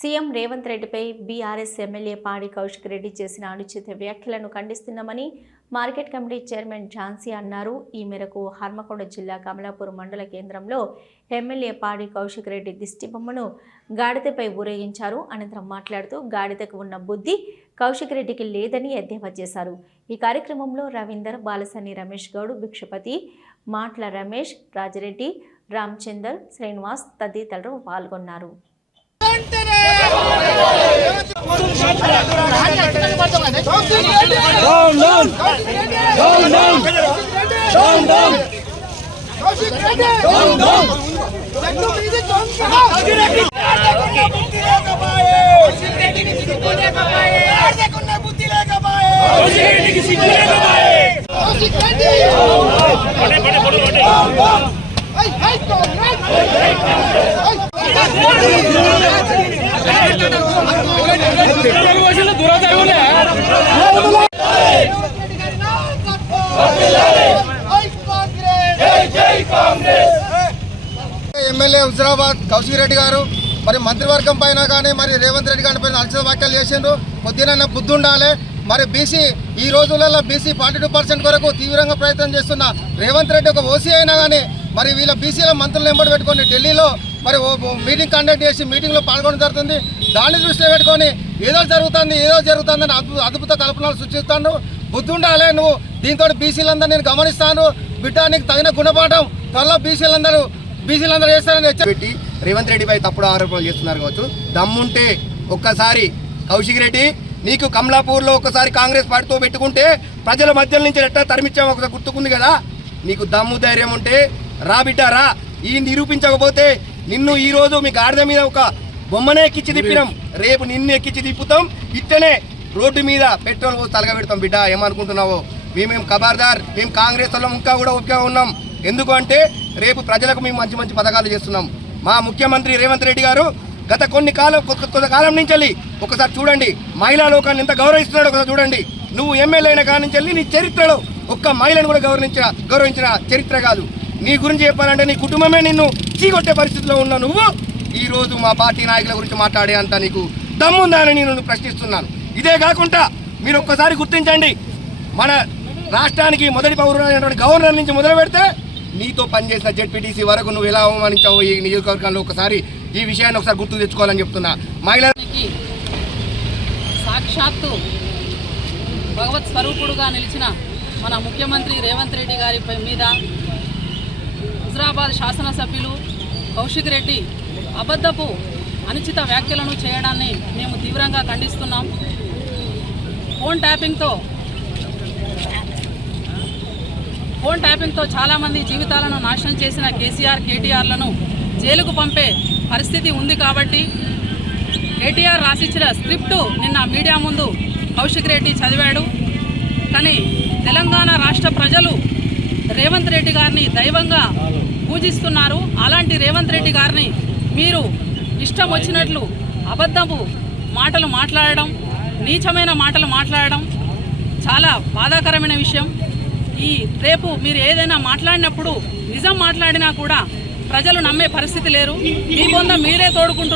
CM Revanth రెడ్డిపై BRS MLA పాడి కౌశిక్ రెడ్డి చేసిన అనుచిత వ్యాఖ్యలను ఖండిస్తున్నామని మార్కెట్ కమిటీ చైర్మన్ ఝాన్సీ అన్నారు. ఈ మేరకు హన్మకొండ జిల్లా కమలాపూర్ మండల కేంద్రంలో ఎమ్మెల్యే పాడి కౌశిక్ రెడ్డి దిష్టిబొమ్మను గాడిదపై ఊరేగించారు. అనంతరం మాట్లాడుతూ గాడిదకు ఉన్న బుద్ధి కౌశిక్ రెడ్డికి లేదని ఎద్దేవా చేశారు. ఈ కార్యక్రమంలో రవీందర్, బాలసని రమేష్ గౌడ్, భిక్షపతి, మాట్ల రమేష్, రాజిరెడ్డి, రామచందర్, శ్రీనివాస్ తదితరులు పాల్గొన్నారు. ఎమ్మెల్యే హుజరాబాద్ కౌశిక్ రెడ్డి గారు మరి మంత్రివర్గం పైన కానీ మరి రేవంత్ రెడ్డి గారి పైన అనుచిత వ్యాఖ్యలు చేసిండ్రు. కొద్దిగా బుద్ధి ఉండాలి. మరి బీసీ ఈ రోజులలో బీసీ 42% కొరకు తీవ్రంగా ప్రయత్నం చేస్తున్న రేవంత్ రెడ్డి ఒక ఓసీ అయినా కానీ మరి వీళ్ళ బీసీల మంత్రులు ఎంబడి పెట్టుకొని ఢిల్లీలో మరి మీటింగ్ కండక్ట్ చేసి మీటింగ్లో పాల్గొనడం జరుగుతుంది. దాన్ని దృష్టిలో పెట్టుకొని ఏదో జరుగుతుందని అద్భుత కల్పనలు సృష్టిస్తాను. బుద్ధి ఉండాలి. నువ్వు దీంతో బీసీలందరూ నేను గమనిస్తాను. బిడ్డ నీకు తగిన గుణపాఠం త్వరలో బీసీలందరూ చేస్తారని పెట్టి రేవంత్ రెడ్డిపై తప్పుడు ఆరోపణలు చేస్తున్నారు కావచ్చు. దమ్ముంటే ఒక్కసారి కౌశిక్ రెడ్డి నీకు కమలాపూర్లో ఒకసారి కాంగ్రెస్ పార్టీతో పెట్టుకుంటే ప్రజల మధ్య నుంచి ఎట్లా తరిమిచ్చామో ఒకసారి గుర్తుకుంది కదా. నీకు దమ్ము ధైర్యం ఉంటే రా బిడ్డ రా. ఈ నిరూపించకపోతే నిన్ను ఈ రోజు మీ గాడిద మీద ఒక బొమ్మనే ఎక్కించి తిప్పినాం, రేపు నిన్ను ఎక్కించి తిప్పుతాం. ఇట్టనే రోడ్డు మీద పెట్రోల్ పోసి తలగబెడతాం. బిడ్డ ఏమనుకుంటున్నావో మేమేం ఖబర్దార్. మేము కాంగ్రెస్ వాళ్ళం ఇంకా కూడా ఓపికగా ఉన్నాం. ఎందుకంటే రేపు ప్రజలకు మేము మంచి మంచి పథకాలు చేస్తున్నాం. మా ముఖ్యమంత్రి రేవంత్ రెడ్డి గారు గత కొంతకాలం నుంచి ఒకసారి చూడండి మహిళా లోకాన్ని ఎంత గౌరవిస్తున్నాడో ఒకసారి చూడండి. నువ్వు ఎమ్మెల్యే అయిన కాడి నుంచి నీ చరిత్రలో ఒక్క మహిళను కూడా గౌరవించిన చరిత్ర కాదు. నీ గురించి చెప్పాలంటే నీ కుటుంబమే నిన్ను చీకొట్టే పరిస్థితిలో ఉన్న నువ్వు ఈ రోజు మా పార్టీ నాయకుల గురించి మాట్లాడే అంత నీకు దమ్ముందా అని నేను ప్రశ్నిస్తున్నాను. ఇదే కాకుండా మీరు ఒక్కసారి గుర్తించండి, మన రాష్ట్రానికి మొదటి పౌరుడైనటువంటి గవర్నర్ నుంచి మొదలు పెడితే నీతో పనిచేసిన జెడ్పీటీసీ వరకు నువ్వు ఎలా అవమానించావు ఈ నియోజకవర్గంలో ఒకసారి ఈ విషయాన్ని ఒకసారి గుర్తు తెచ్చుకోవాలని చెప్తున్నా. మహిళలకి సాక్షాత్తు భగవత్ స్వరూపుడుగా నిలిచిన మన ముఖ్యమంత్రి రేవంత్ రెడ్డి గారి మీద హుజరాబాద్ శాసనసభ్యులు కౌశిక్ రెడ్డి అబద్ధపు అనుచిత వ్యాఖ్యలను చేయడాన్ని మేము తీవ్రంగా ఖండిస్తున్నాం. ఫోన్ ట్యాపింగ్తో చాలామంది జీవితాలను నాశనం చేసిన కేసీఆర్, కేటీఆర్లను జైలుకు పంపే పరిస్థితి ఉంది. కాబట్టి కేటీఆర్ రాసిచ్చిన స్క్రిప్టు నిన్న మీడియా ముందు కౌశిక్ రెడ్డి చదివాడు. కానీ తెలంగాణ రాష్ట్ర ప్రజలు రేవంత్ రెడ్డి గారిని దైవంగా పూజిస్తున్నారు. అలాంటి రేవంత్ రెడ్డి గారిని మీరు ఇష్టం వచ్చినట్లు అబద్ధపు మాటలు మాట్లాడడం, నీచమైన మాటలు మాట్లాడడం చాలా బాధాకరమైన విషయం. రేపు మీరు ఏదైనా మాట్లాడినప్పుడు నిజం మాట్లాడినా కూడా ప్రజలు నమ్మే పరిస్థితి లేరు. మీ బొంద మీరే తోడుకుంటున్నారు.